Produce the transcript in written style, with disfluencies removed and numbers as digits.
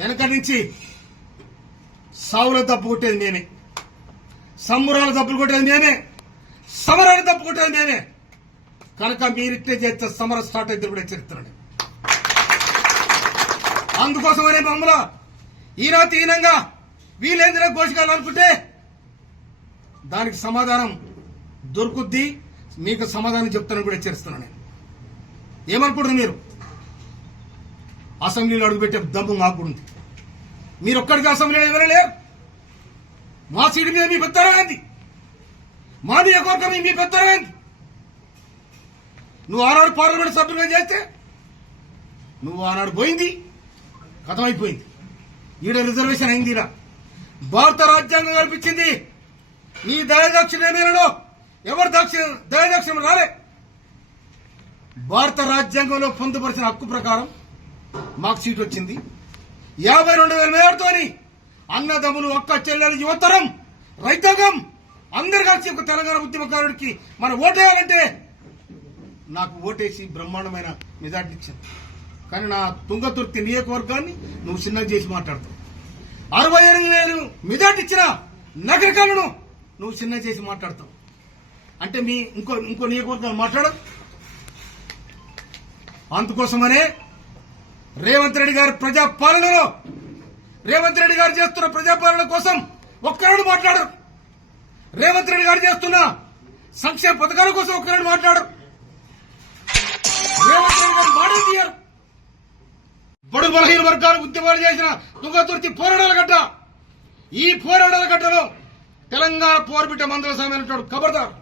వెనక నుంచి సావులో తప్పు కొట్టేది మేమే, సంబురాలు తప్పులు కొట్టేది మేమే, సమరాలు తప్పు కొట్టేది మేమే. కనుక మీరిట్టే చేస్తే సమరం స్టార్ట్ అయితే కూడా హెచ్చరిస్తున్నాడు. అందుకోసమనే మమ్మల్ని ఈనాటి హీనంగా వీలేంద్ర ఘోషికాలనుకుంటే దానికి సమాధానం దొరుకుద్ది. మీకు సమాధానం చెప్తానని కూడా హెచ్చరిస్తున్నాను. నేను ఏమనుకుంటున్నారు మీరు? అసెంబ్లీలో అడుగుపెట్టే దమ్ము మాకు ఉంది. మీరు ఒక్కడికి అసెంబ్లీలో ఎవరూ లేరు. మా సీటు మీద మీ పెత్తరమైంది, మా నియోజకవర్గం మీ పెత్తరమైంది. నువ్వు ఆనాడు పార్లమెంట్ సభ్యులుగా చేస్తే నువ్వు ఆనాడు పోయింది, కథమైపోయింది. ఈడ రిజర్వేషన్ అయింది. ఈడ భారత రాజ్యాంగం కల్పించింది. నీ దయదక్షిణలో ఎవరు దయదక్షిణ రాలే. భారత రాజ్యాంగంలో పొందుపరిచిన హక్కు ప్రకారం మాకు సీట్ వచ్చింది. 52,000 మేరతోని అన్నదమ్ములు, అక్క చెల్లెలు, యువతరం, రైతాంగం అందరు కలిసి ఒక తెలంగాణ ఉద్యమకారుడికి మనం ఓటేయాలంటే నాకు ఓటేసి బ్రహ్మాండమైన మెజార్టీ ఇచ్చాను. కానీ నా తుంగతుర్తి నియోజకవర్గాన్ని నువ్వు చిన్నగా చేసి మాట్లాడతావు. 68,000 మెజార్టీ ఇచ్చిన నగరికలను నువ్వు చిన్న చేసి మాట్లాడతావు. అంటే మీ ఇంకో నియోజకవర్గాలు మాట్లాడదు. అందుకోసమనే రేవంత్ రెడ్డి గారి ప్రజాపాలనలో, రేవంత్ రెడ్డి గారు చేస్తున్న ప్రజాపాలన కోసం ఒక్కరు మాట్లాడరు. రేవంత్ రెడ్డి గారు చేస్తున్న సంక్షేమ పథకాల కోసం ఒక్కరు మాట్లాడరు. రేవంత్ రెడ్డి గారు మాటలు తీయరు. బడుగు బలహీన వర్గాలు ఉద్యమాలు చేసిన తుంగతుర్తి పోరాటాల గడ్డ. ఈ పోరాటాల గడ్డలో తెలంగాణ పోర్బిట్ట మందుల సామె అంటాడు. ఖబర్దార్.